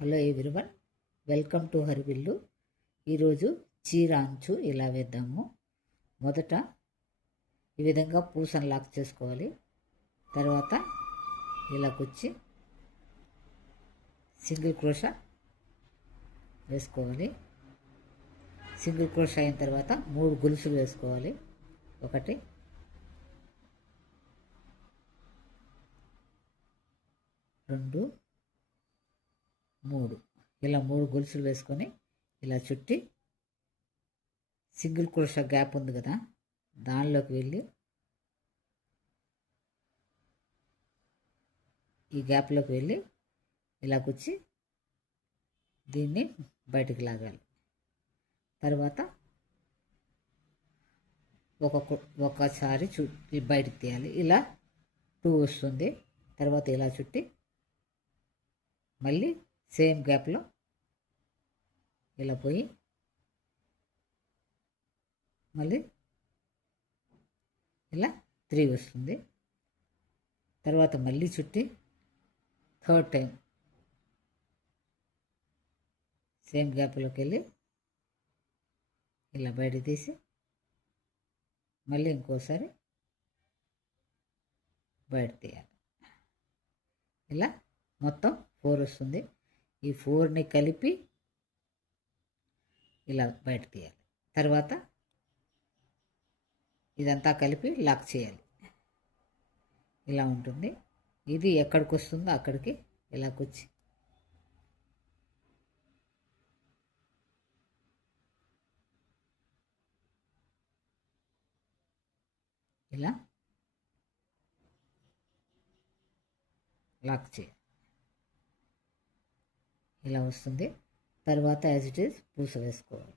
Hello everyone, welcome to హరివిల్లు. ఈరోజు చీర అంచు ఇలా వేద్దాము. మొదట ఈ విధంగా పూసను లాక్ చేసుకోవాలి. తర్వాత ఇలా కుచ్చి సింగిల్ క్రోషా వేసుకోవాలి. సింగిల్ క్రోషా అయిన తర్వాత 3 గొలుసులు వేసుకోవాలి. 1 2 3 ఇలా 3 గొలుసులు వేసుకొని ఇలా చుట్టి సింగిల్ క్రోషా గ్యాప్ ఉంది కదా, దానిలోకి వెళ్ళి ఈ గ్యాప్లోకి వెళ్ళి ఇలా కుచ్చి దీన్ని బయటికి లాగాలి. తర్వాత ఒకసారి బయటికి తీయాలి. ఇలా 2 వస్తుంది. తర్వాత ఇలా చుట్టి మళ్ళీ సేమ్ గ్యాప్లో ఇలా పోయి మళ్ళీ ఇలా 3 వస్తుంది. తర్వాత మళ్ళీ చుట్టి థర్డ్ టైం సేమ్ గ్యాప్లోకి వెళ్ళి ఇలా బయట తీసి మళ్ళీ ఇంకోసారి బయట తీయాలి. ఇలా మొత్తం 4 వస్తుంది. ఈ 4ని కలిపి ఇలా బయట తీయాలి. తర్వాత ఇదంతా కలిపి లాక్ చేయాలి. ఇలా ఉంటుంది. ఇది ఎక్కడికి వస్తుందో అక్కడికి ఇలా కుచ్చి ఇలా లాక్ చేయాలి. ఇలా వస్తుంది. తర్వాత యాజ్ ఇట్ ఈజ్ పూస వేసుకోవాలి.